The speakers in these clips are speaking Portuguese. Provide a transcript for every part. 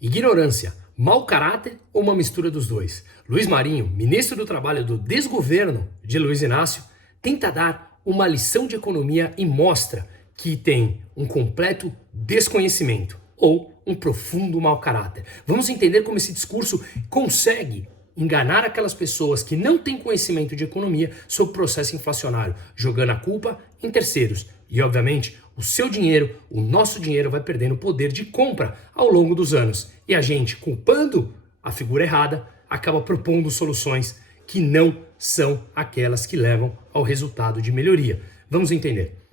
Ignorância, mau caráter ou uma mistura dos dois? Luiz Marinho, ministro do Trabalho do desgoverno de Luiz Inácio, tenta dar uma lição de economia e mostra que tem um completo desconhecimento ou um profundo mau caráter. Vamos entender como esse discurso consegue enganar aquelas pessoas que não têm conhecimento de economia sobre o processo inflacionário, jogando a culpa em terceiros. E, obviamente, o seu dinheiro, o nosso dinheiro vai perdendo poder de compra ao longo dos anos. E a gente, culpando a figura errada, acaba propondo soluções que não são aquelas que levam ao resultado de melhoria. Vamos entender.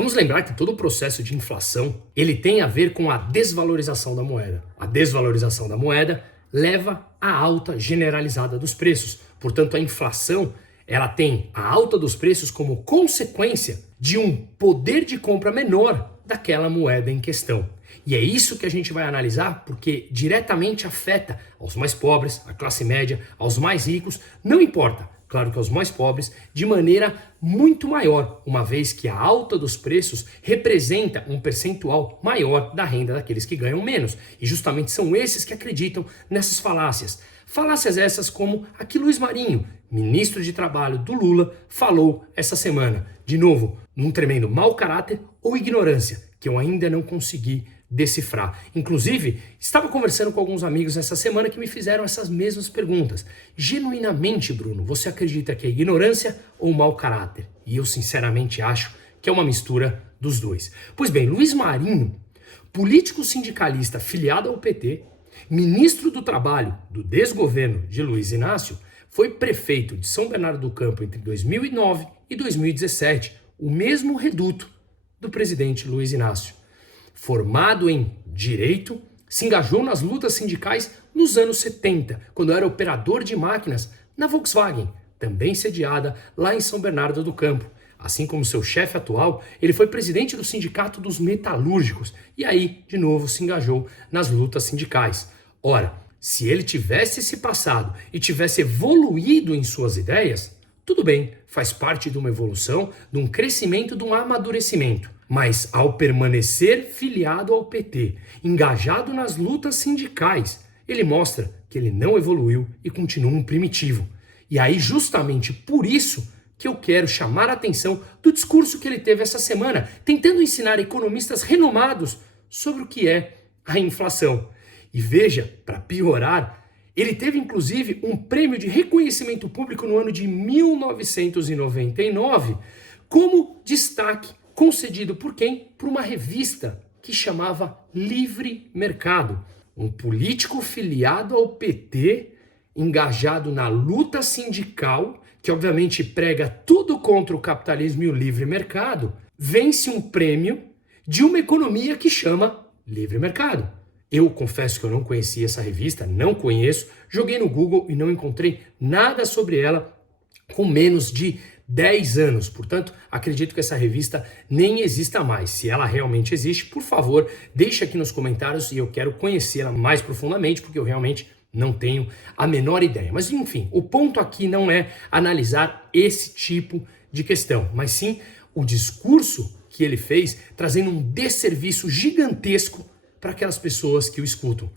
Vamos lembrar que todo o processo de inflação, ele tem a ver com a desvalorização da moeda. A desvalorização da moeda leva à alta generalizada dos preços. Portanto, a inflação, ela tem a alta dos preços como consequência de um poder de compra menor daquela moeda em questão. E é isso que a gente vai analisar, porque diretamente afeta aos mais pobres, à classe média, aos mais ricos, não importa. Claro que aos mais pobres, de maneira muito maior, uma vez que a alta dos preços representa um percentual maior da renda daqueles que ganham menos. E justamente são esses que acreditam nessas falácias. Falácias essas como a que Luiz Marinho, ministro de Trabalho do Lula, falou essa semana. De novo, num tremendo mau caráter ou ignorância, que eu ainda não consegui decifrar. Inclusive, estava conversando com alguns amigos essa semana que me fizeram essas mesmas perguntas. Genuinamente, Bruno, você acredita que é ignorância ou mau caráter? E eu sinceramente acho que é uma mistura dos dois. Pois bem, Luiz Marinho, político sindicalista filiado ao PT, ministro do Trabalho do desgoverno de Luiz Inácio, foi prefeito de São Bernardo do Campo entre 2009 e 2017, o mesmo reduto do presidente Luiz Inácio. Formado em Direito, se engajou nas lutas sindicais nos anos 70, quando era operador de máquinas na Volkswagen, também sediada lá em São Bernardo do Campo. Assim como seu chefe atual, ele foi presidente do Sindicato dos Metalúrgicos e aí, de novo, se engajou nas lutas sindicais. Ora, se ele tivesse esse passado e tivesse evoluído em suas ideias, tudo bem, faz parte de uma evolução, de um crescimento, de um amadurecimento. Mas ao permanecer filiado ao PT, engajado nas lutas sindicais, ele mostra que ele não evoluiu e continua um primitivo. E aí justamente por isso que eu quero chamar a atenção do discurso que ele teve essa semana, tentando ensinar economistas renomados sobre o que é a inflação. E veja, para piorar, ele teve inclusive um prêmio de reconhecimento público no ano de 1999 como destaque concedido por quem? Por uma revista que chamava Livre Mercado. Um político filiado ao PT, engajado na luta sindical, que obviamente prega tudo contra o capitalismo e o livre mercado, vence um prêmio de uma economia que chama Livre Mercado. Eu confesso que eu não conhecia essa revista, não conheço, joguei no Google e não encontrei nada sobre ela com menos de 10 anos, portanto, acredito que essa revista nem exista mais. Se ela realmente existe, por favor, deixe aqui nos comentários e eu quero conhecê-la mais profundamente, porque eu realmente não tenho a menor ideia. Mas enfim, o ponto aqui não é analisar esse tipo de questão, mas sim o discurso que ele fez, trazendo um desserviço gigantesco para aquelas pessoas que o escutam.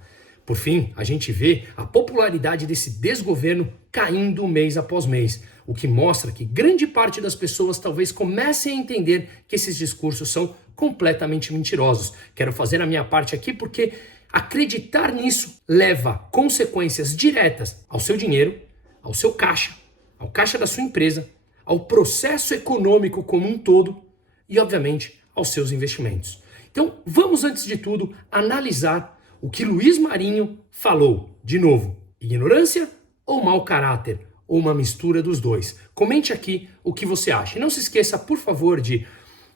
Por fim, a gente vê a popularidade desse desgoverno caindo mês após mês, o que mostra que grande parte das pessoas talvez comecem a entender que esses discursos são completamente mentirosos. Quero fazer a minha parte aqui porque acreditar nisso leva consequências diretas ao seu dinheiro, ao seu caixa, ao caixa da sua empresa, ao processo econômico como um todo e, obviamente, aos seus investimentos. Então, vamos, antes de tudo, analisar o que Luiz Marinho falou. De novo, ignorância ou mau caráter? Ou uma mistura dos dois? Comente aqui o que você acha. E não se esqueça, por favor, de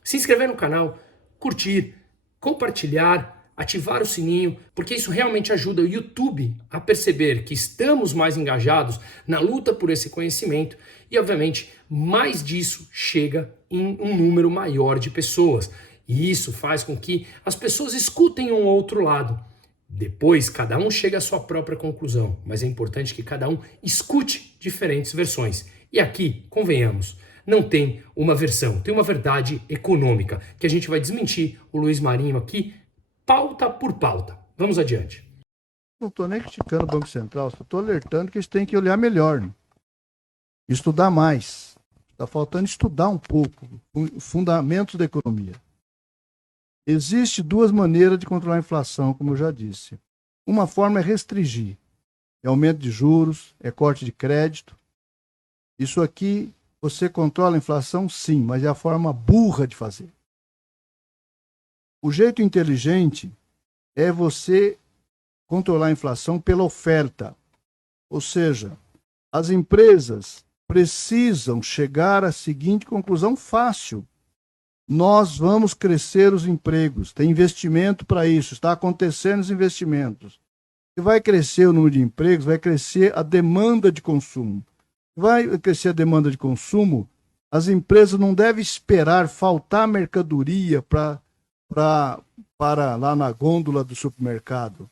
se inscrever no canal, curtir, compartilhar, ativar o sininho, porque isso realmente ajuda o YouTube a perceber que estamos mais engajados na luta por esse conhecimento e, obviamente, mais disso chega em um número maior de pessoas. E isso faz com que as pessoas escutem um outro lado. Depois, cada um chega à sua própria conclusão, mas é importante que cada um escute diferentes versões. E aqui, convenhamos, não tem uma versão, tem uma verdade econômica, que a gente vai desmentir o Luiz Marinho aqui, pauta por pauta. Vamos adiante. Não estou nem criticando o Banco Central, só estou alertando que eles têm que olhar melhor, né? Estudar mais. Está faltando estudar um pouco os fundamentos da economia. Existem duas maneiras de controlar a inflação, como eu já disse. Uma forma é restringir. É aumento de juros, é corte de crédito. Isso aqui, você controla a inflação, sim, mas é a forma burra de fazer. O jeito inteligente é você controlar a inflação pela oferta. Ou seja, as empresas precisam chegar à seguinte conclusão fácil: nós vamos crescer os empregos, tem investimento para isso, está acontecendo os investimentos. Se vai crescer o número de empregos, vai crescer a demanda de consumo. Se vai crescer a demanda de consumo, as empresas não devem esperar faltar mercadoria para lá na gôndola do supermercado.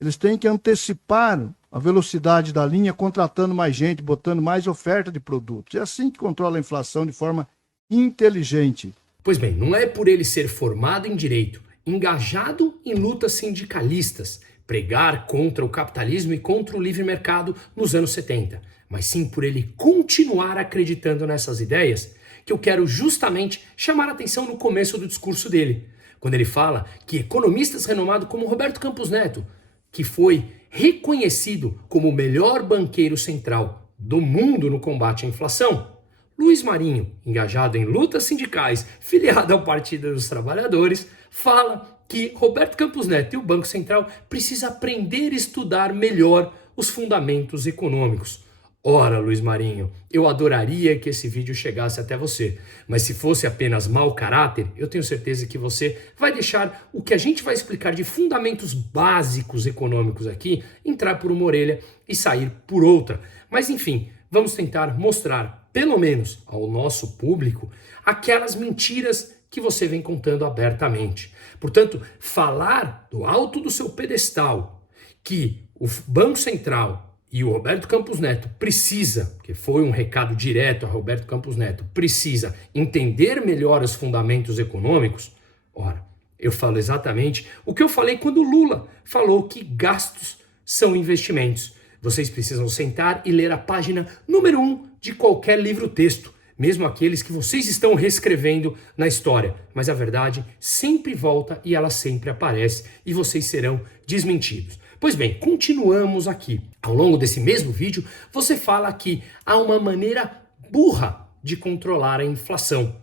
Eles têm que antecipar a velocidade da linha, contratando mais gente, botando mais oferta de produtos. É assim que controla a inflação de forma inteligente. Pois bem, não é por ele ser formado em direito, engajado em lutas sindicalistas, pregar contra o capitalismo e contra o livre mercado nos anos 70, mas sim por ele continuar acreditando nessas ideias, que eu quero justamente chamar a atenção no começo do discurso dele, quando ele fala que economistas renomados como Roberto Campos Neto, que foi reconhecido como o melhor banqueiro central do mundo no combate à inflação, Luiz Marinho, engajado em lutas sindicais, filiado ao Partido dos Trabalhadores, fala que Roberto Campos Neto e o Banco Central precisam aprender a estudar melhor os fundamentos econômicos. Ora, Luiz Marinho, eu adoraria que esse vídeo chegasse até você, mas se fosse apenas mau caráter, eu tenho certeza que você vai deixar o que a gente vai explicar de fundamentos básicos econômicos aqui entrar por uma orelha e sair por outra. Mas enfim, vamos tentar mostrar, pelo menos ao nosso público, aquelas mentiras que você vem contando abertamente. Portanto, falar do alto do seu pedestal que o Banco Central e o Roberto Campos Neto precisa, que foi um recado direto a Roberto Campos Neto, precisa entender melhor os fundamentos econômicos, ora, eu falo exatamente o que eu falei quando o Lula falou que gastos são investimentos. Vocês precisam sentar e ler a página número 1 de qualquer livro-texto, mesmo aqueles que vocês estão reescrevendo na história. Mas a verdade sempre volta e ela sempre aparece e vocês serão desmentidos. Pois bem, continuamos aqui. Ao longo desse mesmo vídeo, você fala que há uma maneira burra de controlar a inflação.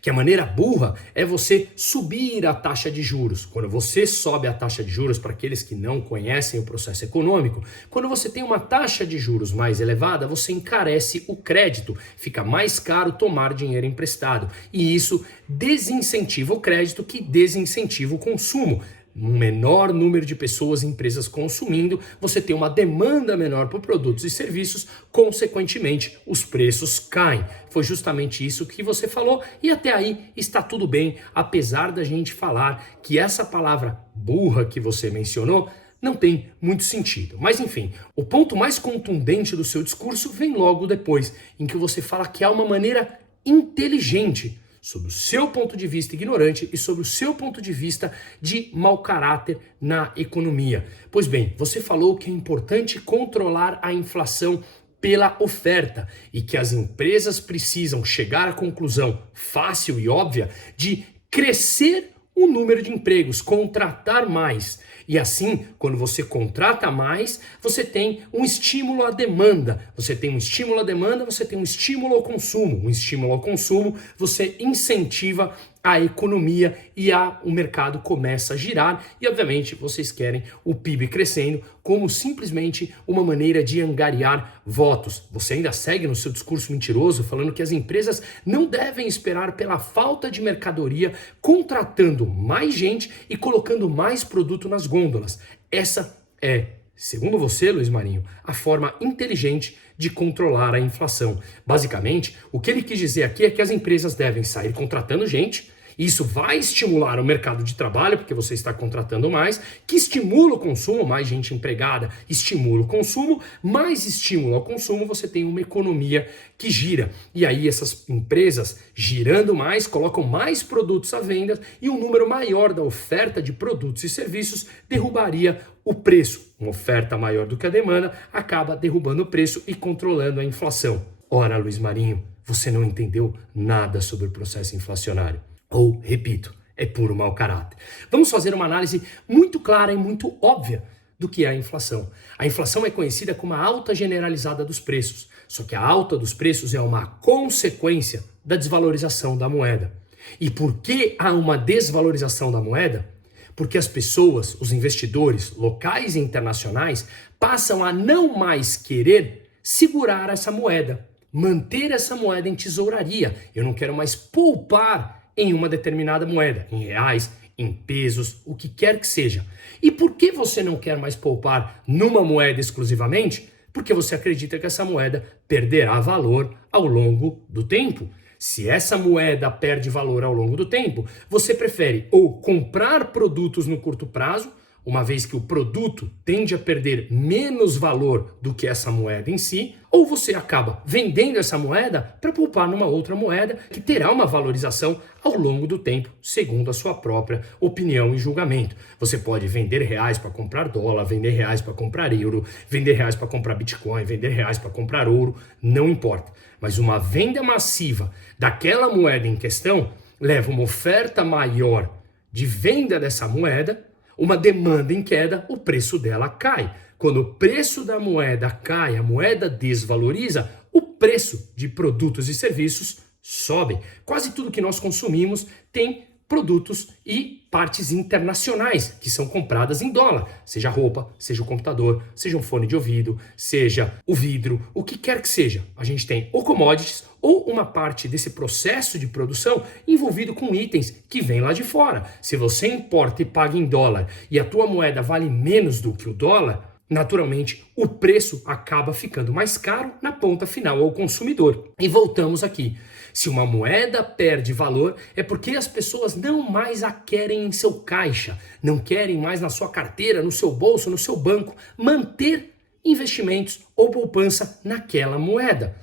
Que a maneira burra é você subir a taxa de juros. Quando você sobe a taxa de juros, para aqueles que não conhecem o processo econômico, quando você tem uma taxa de juros mais elevada, você encarece o crédito, fica mais caro tomar dinheiro emprestado. E isso desincentiva o crédito, que desincentiva o consumo. Um menor número de pessoas e empresas consumindo, você tem uma demanda menor por produtos e serviços, consequentemente os preços caem. Foi justamente isso que você falou e até aí está tudo bem, apesar da gente falar que essa palavra burra que você mencionou não tem muito sentido. Mas enfim, o ponto mais contundente do seu discurso vem logo depois, em que você fala que há uma maneira inteligente sobre o seu ponto de vista ignorante e sobre o seu ponto de vista de mau caráter na economia. Pois bem, você falou que é importante controlar a inflação pela oferta e que as empresas precisam chegar à conclusão fácil e óbvia de crescer o número de empregos, contratar mais. E assim, quando você contrata mais, você tem um estímulo à demanda. Você tem um estímulo à demanda, você tem um estímulo ao consumo. Um estímulo ao consumo, você incentiva a economia e o mercado começa a girar. E, obviamente, vocês querem o PIB crescendo como simplesmente uma maneira de angariar votos. Você ainda segue no seu discurso mentiroso falando que as empresas não devem esperar pela falta de mercadoria, contratando mais gente e colocando mais produto nas gôndolas. Essa é, segundo você, Luiz Marinho, a forma inteligente de controlar a inflação. Basicamente, o que ele quis dizer aqui é que as empresas devem sair contratando gente Isso vai estimular o mercado de trabalho, porque você está contratando mais, que estimula o consumo, mais gente empregada estimula o consumo, mais estímulo ao consumo, você tem uma economia que gira. E aí essas empresas, girando mais, colocam mais produtos à venda e um número maior da oferta de produtos e serviços derrubaria o preço. Uma oferta maior do que a demanda acaba derrubando o preço e controlando a inflação. Ora, Luiz Marinho, você não entendeu nada sobre o processo inflacionário. Ou, repito, é puro mau caráter. Vamos fazer uma análise muito clara e muito óbvia do que é a inflação. A inflação é conhecida como a alta generalizada dos preços, só que a alta dos preços é uma consequência da desvalorização da moeda. E por que há uma desvalorização da moeda? Porque as pessoas, os investidores locais e internacionais, passam a não mais querer segurar essa moeda, manter essa moeda em tesouraria. Eu não quero mais poupar em uma determinada moeda, em reais, em pesos, o que quer que seja. E por que você não quer mais poupar numa moeda exclusivamente? Porque você acredita que essa moeda perderá valor ao longo do tempo. Se essa moeda perde valor ao longo do tempo, você prefere ou comprar produtos no curto prazo, uma vez que o produto tende a perder menos valor do que essa moeda em si, ou você acaba vendendo essa moeda para poupar numa outra moeda que terá uma valorização ao longo do tempo, segundo a sua própria opinião e julgamento. Você pode vender reais para comprar dólar, vender reais para comprar euro, vender reais para comprar Bitcoin, vender reais para comprar ouro, não importa. Mas uma venda massiva daquela moeda em questão leva uma oferta maior de venda dessa moeda, uma demanda em queda, o preço dela cai. Quando o preço da moeda cai, a moeda desvaloriza, o preço de produtos e serviços sobe. Quase tudo que nós consumimos tem produtos e partes internacionais que são compradas em dólar, seja roupa, seja o computador, seja um fone de ouvido, seja o vidro, o que quer que seja. A gente tem ou commodities ou uma parte desse processo de produção envolvido com itens que vêm lá de fora. Se você importa e paga em dólar e a tua moeda vale menos do que o dólar, naturalmente o preço acaba ficando mais caro na ponta final ao consumidor. E voltamos aqui. Se uma moeda perde valor, é porque as pessoas não mais a querem em seu caixa, não querem mais na sua carteira, no seu bolso, no seu banco, manter investimentos ou poupança naquela moeda.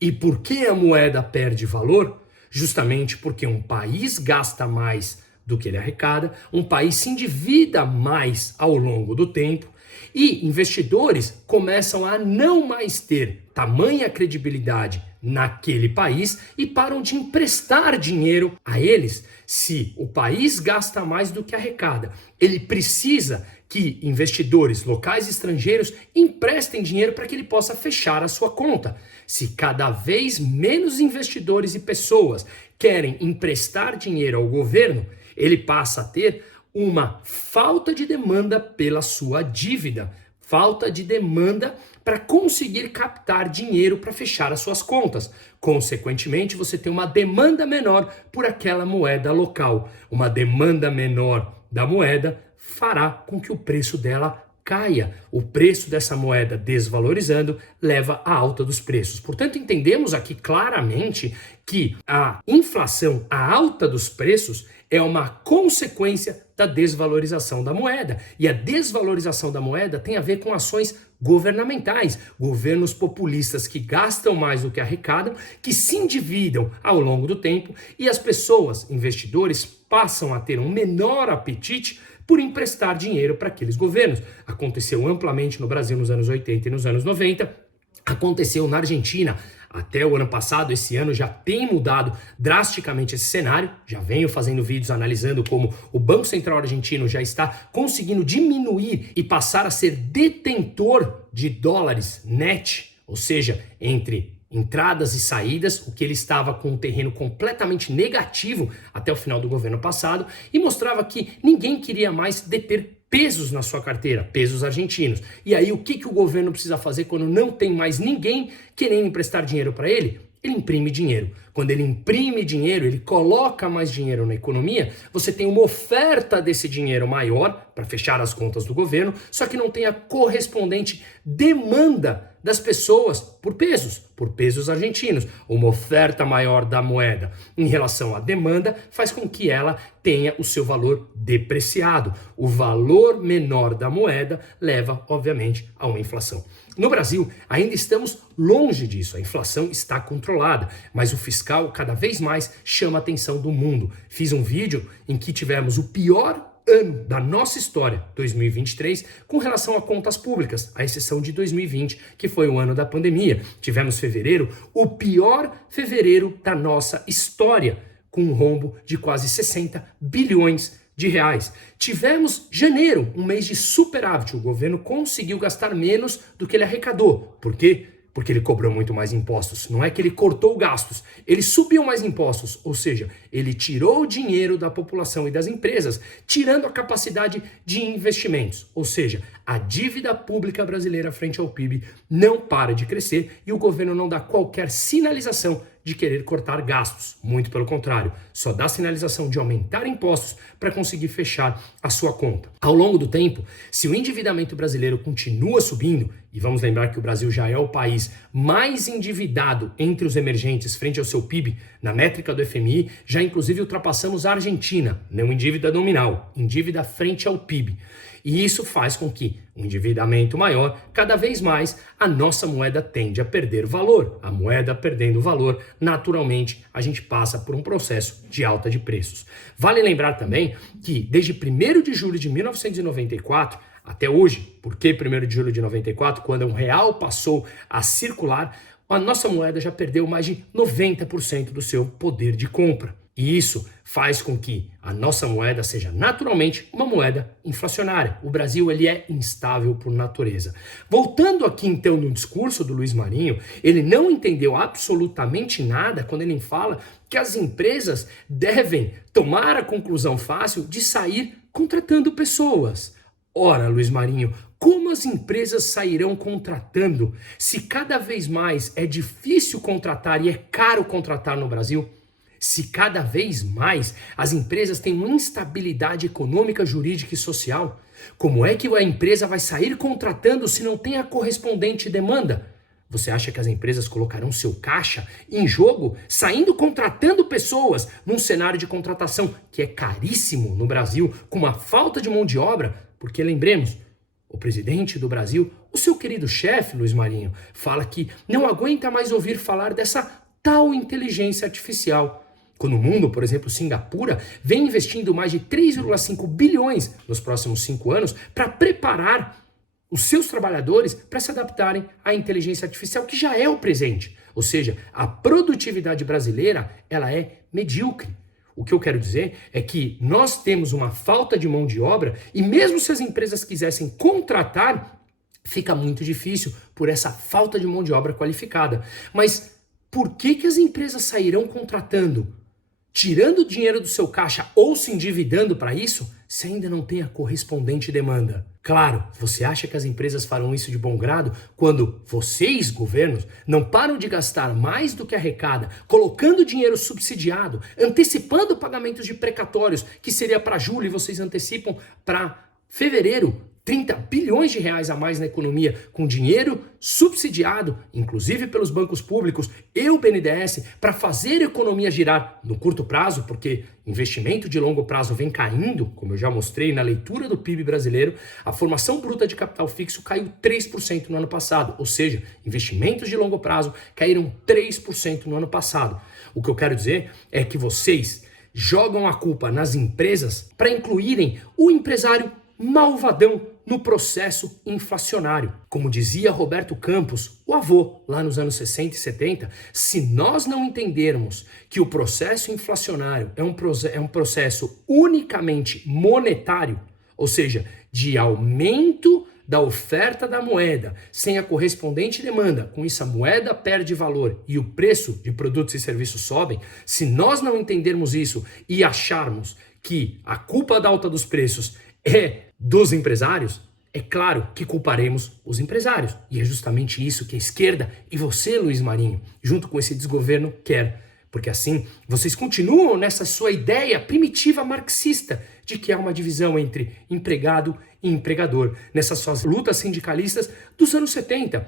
E por que a moeda perde valor? Justamente porque um país gasta mais do que ele arrecada, um país se endivida mais ao longo do tempo, e investidores começam a não mais ter tamanha credibilidade naquele país e param de emprestar dinheiro a eles. Se o país gasta mais do que arrecada, ele precisa que investidores locais e estrangeiros emprestem dinheiro para que ele possa fechar a sua conta. Se cada vez menos investidores e pessoas querem emprestar dinheiro ao governo, ele passa a ter uma falta de demanda pela sua dívida, falta de demanda para conseguir captar dinheiro para fechar as suas contas. Consequentemente, você tem uma demanda menor por aquela moeda local. Uma demanda menor da moeda fará com que o preço dela caia. O preço dessa moeda desvalorizando leva à alta dos preços. Portanto, entendemos aqui claramente que a inflação, a alta dos preços, é uma consequência da desvalorização da moeda. E a desvalorização da moeda tem a ver com ações governamentais, governos populistas que gastam mais do que arrecadam, que se endividam ao longo do tempo e as pessoas, investidores, passam a ter um menor apetite por emprestar dinheiro para aqueles governos. Aconteceu amplamente no Brasil nos anos 80 e nos anos 90, aconteceu na Argentina até o ano passado. Esse ano já tem mudado drasticamente esse cenário. Já venho fazendo vídeos analisando como o Banco Central argentino já está conseguindo diminuir e passar a ser detentor de dólares net, ou seja, entre entradas e saídas, o que ele estava com um terreno completamente negativo até o final do governo passado, e mostrava que ninguém queria mais deter pesos na sua carteira, pesos argentinos. E aí o que o governo precisa fazer quando não tem mais ninguém querendo emprestar dinheiro para ele? Ele imprime dinheiro. Quando ele imprime dinheiro, ele coloca mais dinheiro na economia, você tem uma oferta desse dinheiro maior para fechar as contas do governo, só que não tem a correspondente demanda das pessoas por pesos argentinos. Uma oferta maior da moeda em relação à demanda faz com que ela tenha o seu valor depreciado. O valor menor da moeda leva, obviamente, a uma inflação. No Brasil, ainda estamos longe disso. A inflação está controlada, mas o fiscal cada vez mais chama a atenção do mundo. Fiz um vídeo em que tivemos o pior ano da nossa história, 2023, com relação a contas públicas, à exceção de 2020, que foi o ano da pandemia. Tivemos fevereiro, o pior fevereiro da nossa história, com um rombo de quase 60 bilhões de reais. Tivemos janeiro, um mês de superávit. O governo conseguiu gastar menos do que ele arrecadou. Por quê? Porque ele cobrou muito mais impostos. Não é que ele cortou gastos, ele subiu mais impostos, ou seja, ele tirou o dinheiro da população e das empresas, tirando a capacidade de investimentos. Ou seja, a dívida pública brasileira frente ao PIB não para de crescer e o governo não dá qualquer sinalização de querer cortar gastos. Muito pelo contrário, só dá sinalização de aumentar impostos para conseguir fechar a sua conta. Ao longo do tempo, se o endividamento brasileiro continua subindo, e vamos lembrar que o Brasil já é o país mais endividado entre os emergentes frente ao seu PIB, na métrica do FMI, já inclusive ultrapassamos a Argentina, não em dívida nominal, em dívida frente ao PIB. E isso faz com que, um endividamento maior, cada vez mais a nossa moeda tende a perder valor. A moeda perdendo valor, naturalmente, a gente passa por um processo de alta de preços. Vale lembrar também que, desde 1º de julho de 1994, até hoje, por que 1º de julho de 94, quando um real passou a circular, a nossa moeda já perdeu mais de 90% do seu poder de compra. E isso faz com que a nossa moeda seja naturalmente uma moeda inflacionária. O Brasil ele é instável por natureza. Voltando aqui então no discurso do Luiz Marinho, ele não entendeu absolutamente nada quando ele fala que as empresas devem tomar a conclusão fácil de sair contratando pessoas. Ora, Luiz Marinho, como as empresas sairão contratando se cada vez mais é difícil contratar e é caro contratar no Brasil? Se cada vez mais as empresas têm uma instabilidade econômica, jurídica e social, como é que a empresa vai sair contratando se não tem a correspondente demanda? Você acha que as empresas colocarão seu caixa em jogo, saindo contratando pessoas num cenário de contratação que é caríssimo no Brasil, com uma falta de mão de obra? Porque lembremos, o presidente do Brasil, o seu querido chefe, Luiz Marinho, fala que não aguenta mais ouvir falar dessa tal inteligência artificial. Quando o mundo, por exemplo, Singapura, vem investindo mais de 3,5 bilhões nos próximos 5 anos para preparar os seus trabalhadores para se adaptarem à inteligência artificial, que já é o presente. Ou seja, a produtividade brasileira ela é medíocre. O que eu quero dizer é que nós temos uma falta de mão de obra e mesmo se as empresas quisessem contratar, fica muito difícil por essa falta de mão de obra qualificada. Mas por que as empresas sairão contratando, tirando o dinheiro do seu caixa ou se endividando para isso, se ainda não tem a correspondente demanda? Claro, você acha que as empresas farão isso de bom grado quando vocês, governos, não param de gastar mais do que arrecada, colocando dinheiro subsidiado, antecipando pagamentos de precatórios, que seria para julho e vocês antecipam para fevereiro, 30 bilhões de reais a mais na economia, com dinheiro subsidiado, inclusive pelos bancos públicos e o BNDES, para fazer a economia girar no curto prazo, porque investimento de longo prazo vem caindo, como eu já mostrei na leitura do PIB brasileiro, a formação bruta de capital fixo caiu 3% no ano passado, ou seja, investimentos de longo prazo caíram 3% no ano passado. O que eu quero dizer é que vocês jogam a culpa nas empresas para incluírem o empresário malvadão no processo inflacionário. Como dizia Roberto Campos, o avô, lá nos anos 60 e 70, se nós não entendermos que o processo inflacionário é um processo unicamente monetário, ou seja, de aumento da oferta da moeda, sem a correspondente demanda, com isso a moeda perde valor e o preço de produtos e serviços sobem, se nós não entendermos isso e acharmos que a culpa da alta dos preços é dos empresários, É claro que culparemos os empresários. E é justamente isso que a esquerda e você, Luiz Marinho, junto com esse desgoverno, quer. Porque assim, vocês continuam nessa sua ideia primitiva marxista de que há uma divisão entre empregado e empregador, nessas suas lutas sindicalistas dos anos 70,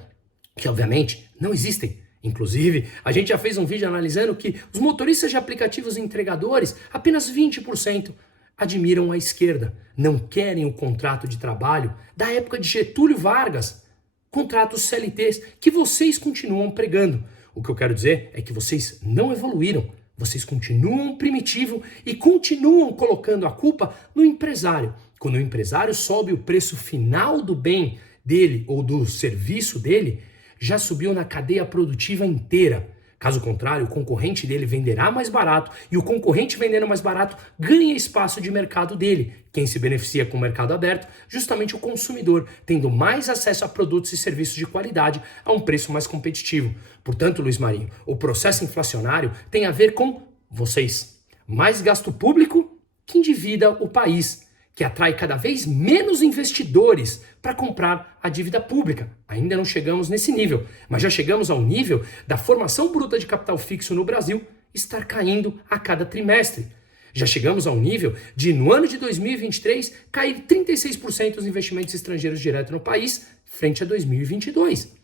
que obviamente não existem. Inclusive, a gente já fez um vídeo analisando que os motoristas de aplicativos e entregadores, apenas 20% admiram a esquerda, não querem o contrato de trabalho da época de Getúlio Vargas, contratos CLTs que vocês continuam pregando. O que eu quero dizer é que vocês não evoluíram, vocês continuam primitivo e continuam colocando a culpa no empresário. Quando o empresário sobe o preço final do bem dele ou do serviço dele, já subiu na cadeia produtiva inteira. Caso contrário, o concorrente dele venderá mais barato e o concorrente vendendo mais barato ganha espaço de mercado dele. Quem se beneficia com o mercado aberto? Justamente o consumidor, tendo mais acesso a produtos e serviços de qualidade a um preço mais competitivo. Portanto, Luiz Marinho, o processo inflacionário tem a ver com vocês. Mais gasto público que endivida o país, que atrai cada vez menos investidores para comprar a dívida pública. Ainda não chegamos nesse nível, mas já chegamos ao nível da formação bruta de capital fixo no Brasil estar caindo a cada trimestre. Já chegamos ao nível de, no ano de 2023, cair 36% dos investimentos estrangeiros diretos no país frente a 2022.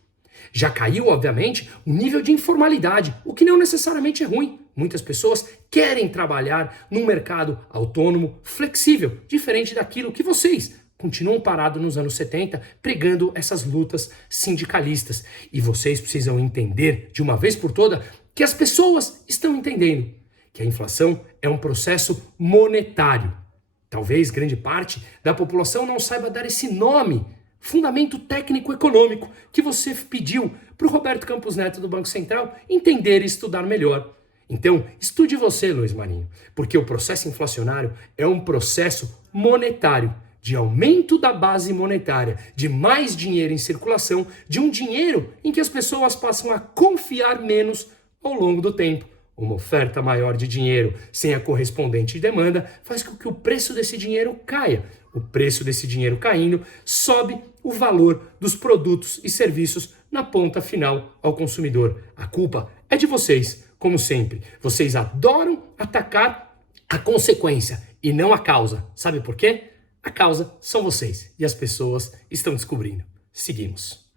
Já caiu, obviamente, o nível de informalidade, o que não necessariamente é ruim. Muitas pessoas querem trabalhar num mercado autônomo, flexível, diferente daquilo que vocês continuam parados nos anos 70, pregando essas lutas sindicalistas. E vocês precisam entender, de uma vez por toda, que as pessoas estão entendendo que a inflação é um processo monetário. Talvez grande parte da população não saiba dar esse nome, fundamento técnico-econômico, que você pediu para o Roberto Campos Neto do Banco Central entender e estudar melhor. Então, estude você, Luiz Marinho, porque o processo inflacionário é um processo monetário, de aumento da base monetária, de mais dinheiro em circulação, de um dinheiro em que as pessoas passam a confiar menos ao longo do tempo. Uma oferta maior de dinheiro sem a correspondente demanda faz com que o preço desse dinheiro caia. O preço desse dinheiro caindo sobe o valor dos produtos e serviços na ponta final ao consumidor. A culpa é de vocês, como sempre. Vocês adoram atacar a consequência e não a causa. Sabe por quê? A causa são vocês e as pessoas estão descobrindo. Seguimos.